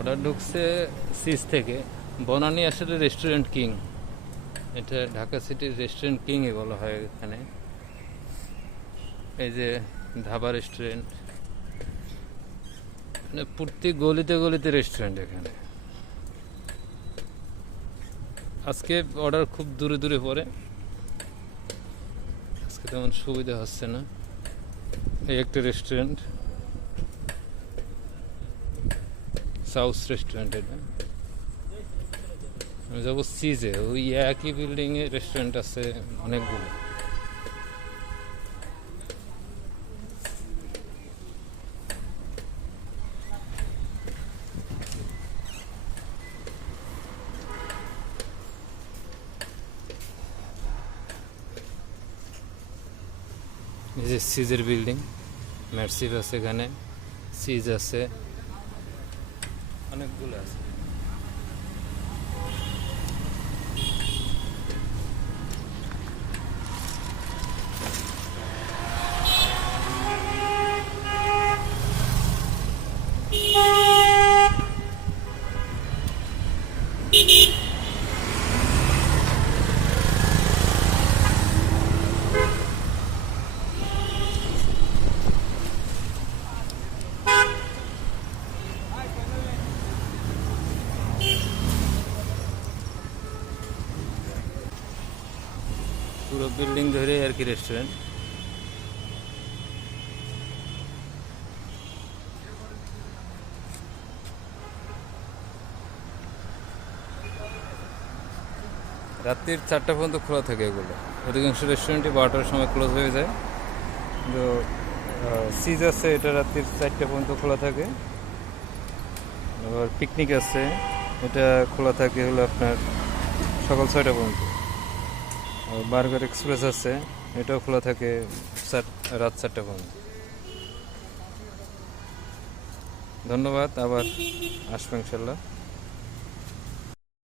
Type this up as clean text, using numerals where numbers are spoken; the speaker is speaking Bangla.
অর্ডার ঢুকছে সিজ থেকে। বনানী আসলে রেস্টুরেন্ট কিং, এটা ঢাকা সিটির রেস্টুরেন্ট কিংই বলা হয় এখানে। এই যে ধাবা রেস্টুরেন্ট, মানে প্রত্যেক গলিতে গলিতে রেস্টুরেন্ট এখানে। আজকে অর্ডার খুব দূরে দূরে পড়ে, আজকে তেমন সুবিধা হচ্ছে না। এই একটা রেস্টুরেন্ট, সাউথ রেস্টুরেন্ট। এটা আমি যাবো সিজে, ওই একই বিল্ডিংয়ে রেস্টুরেন্ট আছে অনেকগুলো। এই যে সিজের বিল্ডিং, ম্যাটসিভ আছে এখানে, সিজ আছে, অনেকগুলো আছে। পুরো বিল্ডিং ধরে আর কি রেস্টুরেন্ট। রাত্রির 4টা পর্যন্ত খোলা থাকে এগুলো। অধিকাংশ রেস্টুরেন্টই 12টার সময় ক্লোজ হয়ে যায়, কিন্তু সিজ আছে এটা রাত্রির 4টা পর্যন্ত খোলা থাকে। আবার পিকনিক আছে, এটা খোলা থাকে হলো আপনার সকাল 6টা পর্যন্ত। বার্গার এক্সপ্রেস আছে, এটাও খোলা থাকে রাত 4টা পর্যন্ত। ধন্যবাদ, আবার আসবো ইনশাল্লাহ।